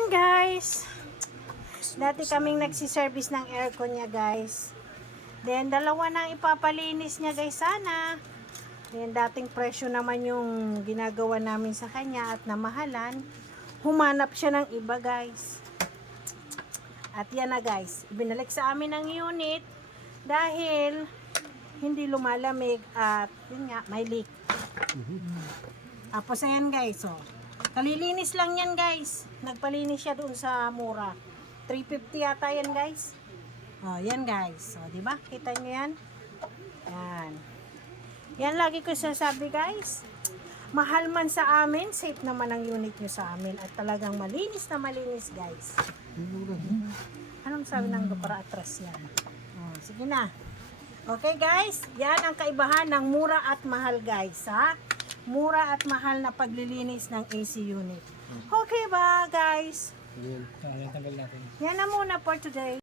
Ayan guys. Dati kaming nagsiservice ng aircon niya guys. Then dalawa nang ipapalinis niya guys sana. Then dating presyo naman yung ginagawa namin sa kanya at namahalan. Humanap siya ng iba guys. At yan na guys. Ibinalik sa amin ang unit dahil hindi lumalamig at yun nga may leak. Tapos ayan guys, oh. Kalilinis lang yan guys. Nagpalinis siya doon sa mura. 350 yata yan guys. Oh, yan guys. Oh, di ba? Kita niyo yan? Yan. Yan lagi ko sasabi guys. Mahal man sa amin, safe naman ang unit nyo sa amin at talagang malinis na malinis guys. Anong sabi ng para atras yan? Oh, sige na. Okay guys, yan ang kaibahan ng mura at mahal guys, ha? Mura at mahal na paglilinis ng AC unit. Okay ba guys? Tanggal natin. Yan na muna for today.